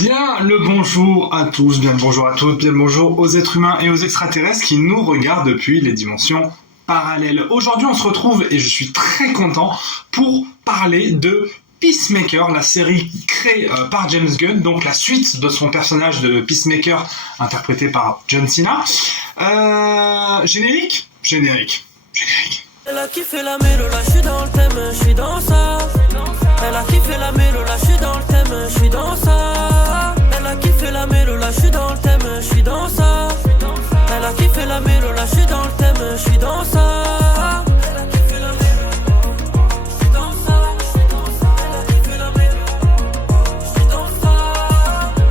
Bien le bonjour à tous, bien le bonjour à toutes, bien le bonjour aux êtres humains et aux extraterrestres qui nous regardent depuis les dimensions parallèles. Aujourd'hui on se retrouve et je suis très content pour parler de Peacemaker, la série créée par James Gunn, donc la suite de son personnage de Peacemaker interprété par John Cena. Générique. Elle a kiffé la mélo, là je suis dans le thème, je suis dans ça. Elle a kiffé la mélo, là je suis dans le thème, je suis dans ça. Elle a kiffé la mélo, là je suis dans le thème, je suis dans ça. Elle a kiffé la mélo, là je suis dans le thème, je suis dans ça. Elle a kiffé la mélo, je suis dans ça. Elle a kiffé la mélo, je suis dans ça.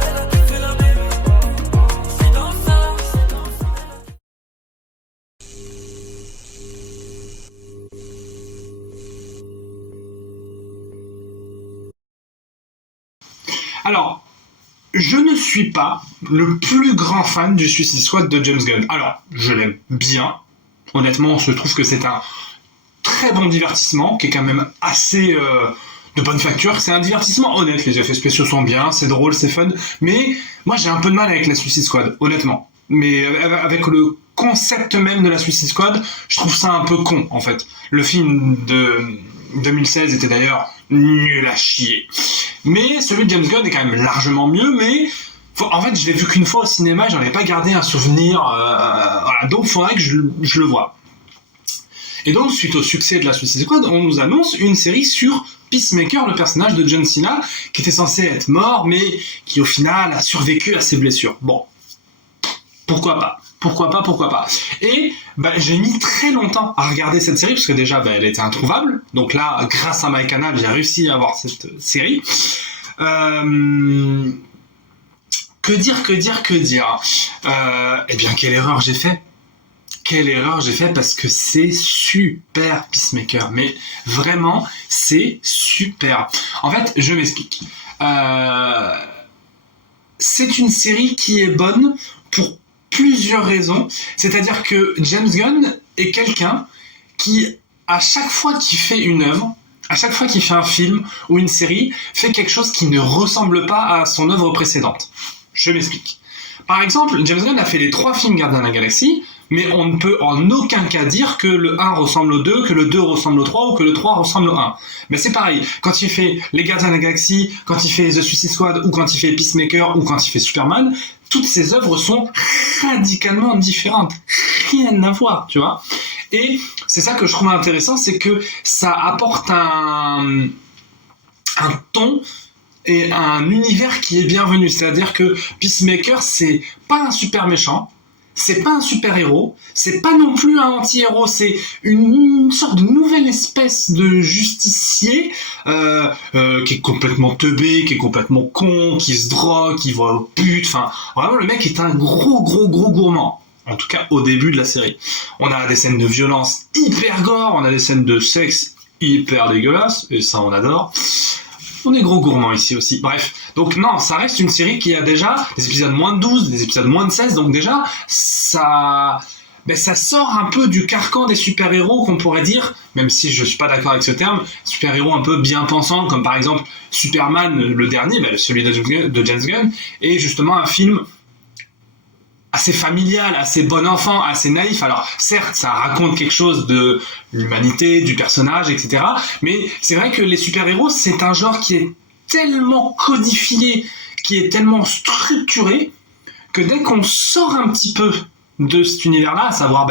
Elle a kiffé la mélo, je suis dans ça. Alors, je ne suis pas le plus grand fan du Suicide Squad de James Gunn. Alors, je l'aime bien. Honnêtement, je trouve que c'est un très bon divertissement, qui est quand même assez de bonne facture. C'est un divertissement honnête, les effets spéciaux sont bien, c'est drôle, c'est fun. Mais moi, j'ai un peu de mal avec la Suicide Squad, honnêtement. Mais avec le concept même de la Suicide Squad, je trouve ça un peu con, en fait. Le film de 2016 était d'ailleurs nul à chier. Mais celui de James Gunn est quand même largement mieux, mais en fait je l'ai vu qu'une fois au cinéma, j'en ai pas gardé un souvenir, voilà. Donc il faudrait que je le voie. Et donc suite au succès de la Suicide Squad, on nous annonce une série sur Peacemaker, le personnage de John Cena, qui était censé être mort, mais qui au final a survécu à ses blessures. Bon, pourquoi pas. Et j'ai mis très longtemps à regarder cette série, parce que déjà elle était introuvable. Donc là, grâce à MyCanal, j'ai réussi à avoir cette série. Que dire Eh bien, quelle erreur j'ai fait parce que c'est super Peacemaker. Mais vraiment, c'est super. En fait, je m'explique. C'est une série qui est bonne pour plusieurs raisons, c'est-à-dire que James Gunn est quelqu'un qui, à chaque fois qu'il fait une œuvre, à chaque fois qu'il fait un film ou une série, fait quelque chose qui ne ressemble pas à son œuvre précédente. Je m'explique. Par exemple, James Gunn a fait les 3 films Gardiens de la Galaxie, mais on ne peut en aucun cas dire que le 1 ressemble au 2, que le 2 ressemble au 3 ou que le 3 ressemble au 1. Mais c'est pareil, quand il fait les Gardiens de la Galaxie, quand il fait The Suicide Squad ou quand il fait Peacemaker ou quand il fait Superman, toutes ces œuvres sont radicalement différentes. Rien à voir, tu vois. Et c'est ça que je trouve intéressant, c'est que ça apporte un ton et un univers qui est bienvenu. C'est-à-dire que Peacemaker, c'est pas un super méchant, c'est pas un super-héros, c'est pas non plus un anti-héros, c'est une sorte de nouvelle espèce de justicier qui est complètement teubé, qui est complètement con, qui se drogue, qui va au pute, enfin, vraiment le mec est un gros gourmand. En tout cas, au début de la série. On a des scènes de violence hyper gore, on a des scènes de sexe hyper dégueulasses, et ça on adore. On est gros gourmands ici aussi. Bref, donc non, ça reste une série qui a déjà des épisodes moins de 12, des épisodes moins de 16, donc déjà, ça sort un peu du carcan des super-héros qu'on pourrait dire, même si je suis pas d'accord avec ce terme, super-héros un peu bien pensants, comme par exemple Superman, le dernier, celui de James Gunn, est justement un film assez familial, assez bon enfant, assez naïf. Alors certes, ça raconte quelque chose de l'humanité, du personnage, etc. Mais c'est vrai que les super-héros, c'est un genre qui est tellement codifié, qui est tellement structuré, que dès qu'on sort un petit peu de cet univers-là, à savoir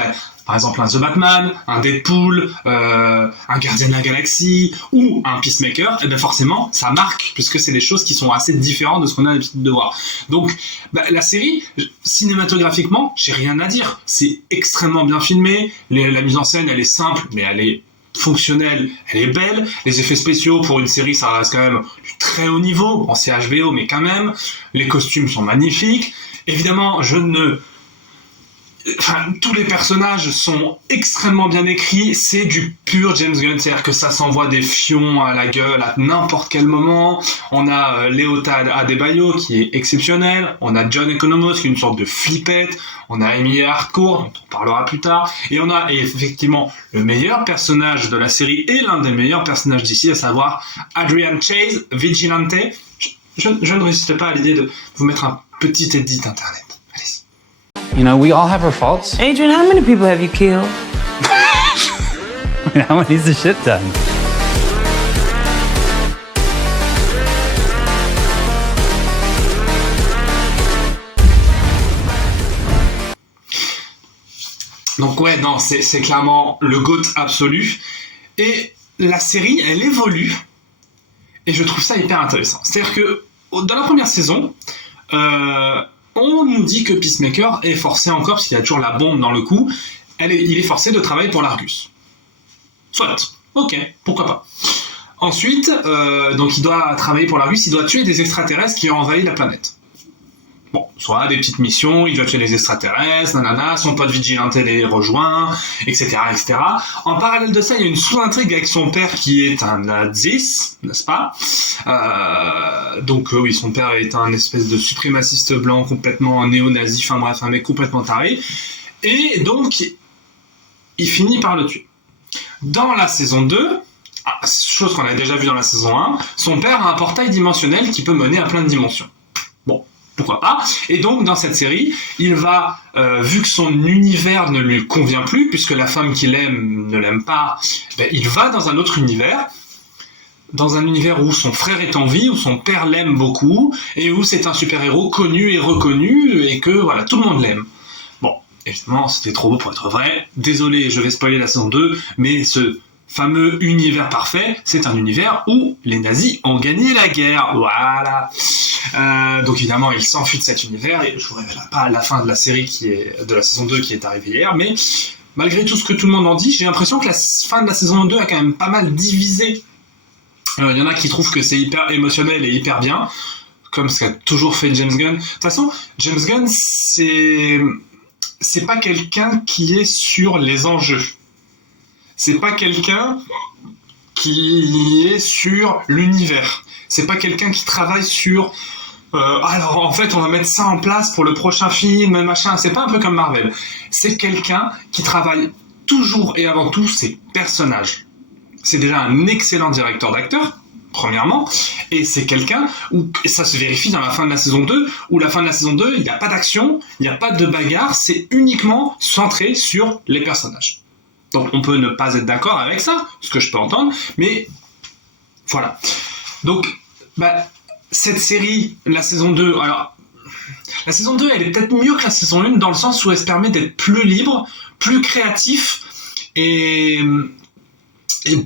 par exemple un The Batman, un Deadpool, un Gardien de la Galaxie ou un Peacemaker, et forcément ça marque, puisque c'est des choses qui sont assez différentes de ce qu'on a l'habitude de voir. Donc la série, cinématographiquement, j'ai rien à dire, c'est extrêmement bien filmé, la mise en scène elle est simple, mais elle est fonctionnelle, elle est belle, les effets spéciaux pour une série ça reste quand même du très haut niveau, bon c'est HBO mais quand même, les costumes sont magnifiques, évidemment tous les personnages sont extrêmement bien écrits, c'est du pur James Gunn, c'est-à-dire que ça s'envoie des fions à la gueule à n'importe quel moment. On a Léota Adebayo qui est exceptionnel, on a John Economos qui est une sorte de flippette, on a Emilia Hardcore, dont on parlera plus tard, et on a effectivement le meilleur personnage de la série et l'un des meilleurs personnages d'ici, à savoir Adrian Chase, Vigilante. je ne résiste pas à l'idée de vous mettre un petit edit internet. Allez-y. You know, we all have our faults. Adrian, how many people have you killed? How many's the shit done? Donc ouais, non, c'est clairement le GOAT absolu. Et la série, elle évolue. Et je trouve ça hyper intéressant. C'est-à-dire que dans la première saison, on nous dit que Peacemaker est forcé encore, parce qu'il y a toujours la bombe dans le cou, il est forcé de travailler pour l'Argus. Soit, ok, pourquoi pas. Ensuite, donc il doit travailler pour l'Argus, il doit tuer des extraterrestres qui ont envahi la planète. Bon, soit des petites missions, il doit tuer les extraterrestres, nanana, son pote vigilante les rejoint, etc., etc. En parallèle de ça, il y a une sous-intrigue avec son père qui est un nazis, n'est-ce pas ? Donc oui, son père est un espèce de suprémaciste blanc complètement néo-nazi, enfin bref, un mec complètement taré. Et donc, il finit par le tuer. Dans la saison 2, chose qu'on a déjà vue dans la saison 1, son père a un portail dimensionnel qui peut mener à plein de dimensions. Bon. Pourquoi pas ? Et donc, dans cette série, il va, vu que son univers ne lui convient plus, puisque la femme qu'il aime ne l'aime pas, il va dans un autre univers, dans un univers où son frère est en vie, où son père l'aime beaucoup, et où c'est un super-héros connu et reconnu, et que, voilà, tout le monde l'aime. Bon, évidemment, c'était trop beau pour être vrai. Désolé, je vais spoiler la saison 2, mais ce fameux univers parfait, c'est un univers où les nazis ont gagné la guerre. Voilà. Donc évidemment, il s'enfuit de cet univers, et je vous révèle pas la fin de la série de la saison 2 qui est arrivée hier, mais malgré tout ce que tout le monde en dit, j'ai l'impression que la fin de la saison 2 a quand même pas mal divisé. Il y en a qui trouvent que c'est hyper émotionnel et hyper bien, comme ce qu'a toujours fait James Gunn. De toute façon, James Gunn, c'est pas quelqu'un qui est sur les enjeux. C'est pas quelqu'un qui est sur l'univers. C'est pas quelqu'un qui travaille sur... alors en fait on va mettre ça en place pour le prochain film, machin. C'est pas un peu comme Marvel. C'est quelqu'un qui travaille toujours et avant tout ses personnages. C'est déjà un excellent directeur d'acteurs, premièrement. Et c'est quelqu'un où, et ça se vérifie dans la fin de la saison 2, où la fin de la saison 2, il n'y a pas d'action, il n'y a pas de bagarre, c'est uniquement centré sur les personnages. Donc on peut ne pas être d'accord avec ça, ce que je peux entendre, mais voilà. Donc, cette série, la saison 2, alors, la saison 2, elle est peut-être mieux que la saison 1 dans le sens où elle se permet d'être plus libre, plus créatif et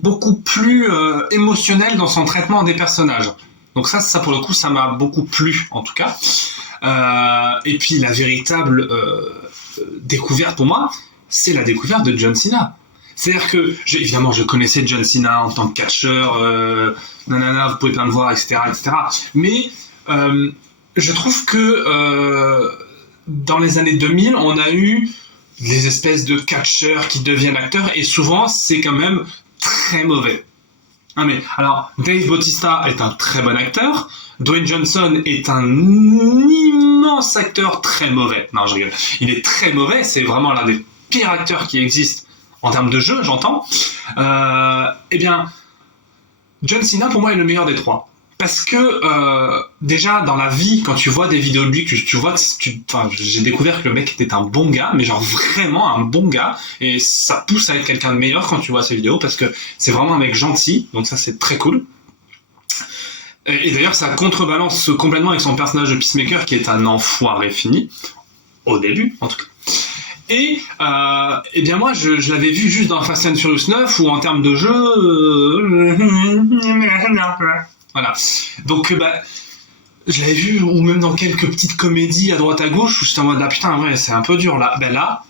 beaucoup plus émotionnel dans son traitement des personnages. Donc ça pour le coup, ça m'a beaucoup plu, en tout cas. Et puis la véritable découverte pour moi, c'est la découverte de John Cena. C'est-à-dire que, évidemment, je connaissais John Cena en tant que catcheur, nanana, vous pouvez plein le voir, etc., etc. Mais je trouve que dans les années 2000, on a eu des espèces de catcheurs qui deviennent acteurs, et souvent, c'est quand même très mauvais. Ah mais, alors, Dave Bautista est un très bon acteur, Dwayne Johnson est un immense acteur très mauvais. Non, je rigole. Il est très mauvais, c'est vraiment l'un des pires acteurs qui existent en termes de jeu, j'entends. Eh bien, John Cena, pour moi, est le meilleur des trois. Parce que, déjà, dans la vie, quand tu vois des vidéos de lui, tu vois, j'ai découvert que le mec était un bon gars, mais genre vraiment un bon gars, et ça pousse à être quelqu'un de meilleur quand tu vois ces vidéos, parce que c'est vraiment un mec gentil, donc ça, c'est très cool. Et d'ailleurs, ça contrebalance complètement avec son personnage de Peacemaker, qui est un enfoiré fini, au début, en tout cas. Et eh bien moi, je l'avais vu juste dans Fast and Furious 9, où en termes de jeu... Voilà. Donc, je l'avais vu, ou même dans quelques petites comédies à droite à gauche, où j'étais en mode, putain, ouais, c'est un peu dur, là. Là,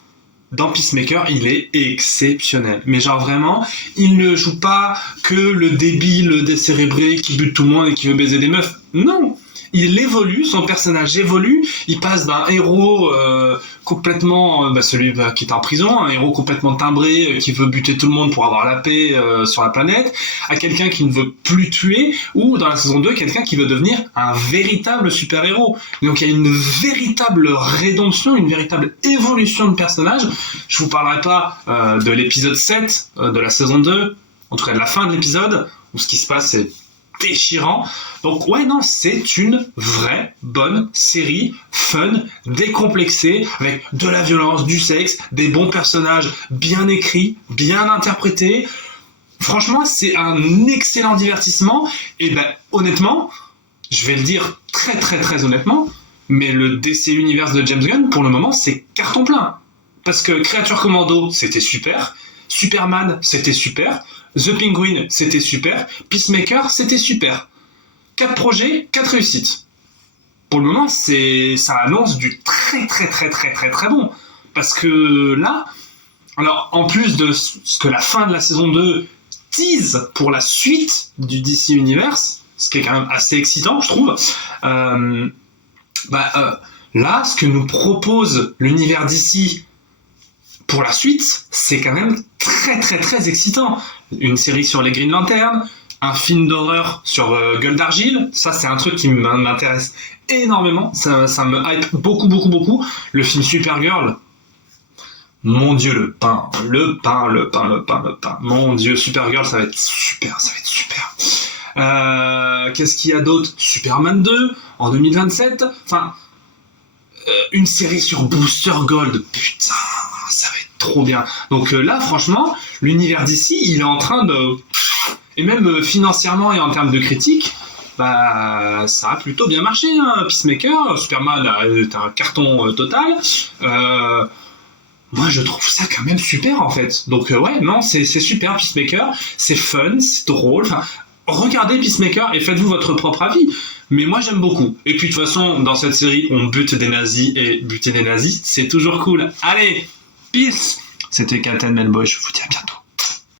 dans Peacemaker, il est exceptionnel. Mais genre vraiment, il ne joue pas que le débile décérébré qui bute tout le monde et qui veut baiser des meufs. Non! Il évolue, son personnage évolue, il passe d'un héros complètement, celui qui est en prison, un héros complètement timbré, qui veut buter tout le monde pour avoir la paix sur la planète, à quelqu'un qui ne veut plus tuer, ou dans la saison 2, quelqu'un qui veut devenir un véritable super-héros. Donc il y a une véritable rédemption, une véritable évolution de personnage. Je vous parlerai pas de l'épisode 7 de la saison 2, en tout cas de la fin de l'épisode, où ce qui se passe est déchirant. Donc ouais, non, c'est une vraie bonne série, fun, décomplexée, avec de la violence, du sexe, des bons personnages, bien écrits, bien interprétés. Franchement, c'est un excellent divertissement. Et ben, honnêtement, je vais le dire très très très honnêtement, mais le DC Universe de James Gunn, pour le moment, c'est carton plein. Parce que Creature Commando, c'était super. Superman, c'était super. The Penguin, c'était super. Peacemaker, c'était super. 4 projets, 4 réussites. Pour le moment, ça annonce du très très très très très très bon. Parce que là, alors en plus de ce que la fin de la saison 2 tease pour la suite du DC Universe, ce qui est quand même assez excitant, je trouve, là, ce que nous propose l'univers DC pour la suite, c'est quand même très très très excitant. Une série sur les Green Lantern, un film d'horreur sur Gueule d'Argile, ça c'est un truc qui m'intéresse énormément, ça me hype beaucoup beaucoup beaucoup. Le film Supergirl, mon dieu, le pain, mon dieu, Supergirl, ça va être super. Qu'est-ce qu'il y a d'autre? Superman 2 en 2027, enfin une série sur Booster Gold, putain, ça va être trop bien. Donc là, franchement, l'univers d'ici, il est en train de... Et même financièrement et en termes de critique, bah, ça a plutôt bien marché, hein. Peacemaker, Superman est un carton total. Moi, je trouve ça quand même super, en fait. Donc ouais, non, c'est super, Peacemaker. C'est fun, c'est drôle. Enfin, regardez Peacemaker et faites-vous votre propre avis. Mais moi, j'aime beaucoup. Et puis, de toute façon, dans cette série, on bute des nazis, et buter des nazis, c'est toujours cool. Allez, peace. C'était Captain Melboy, je vous dis à bientôt.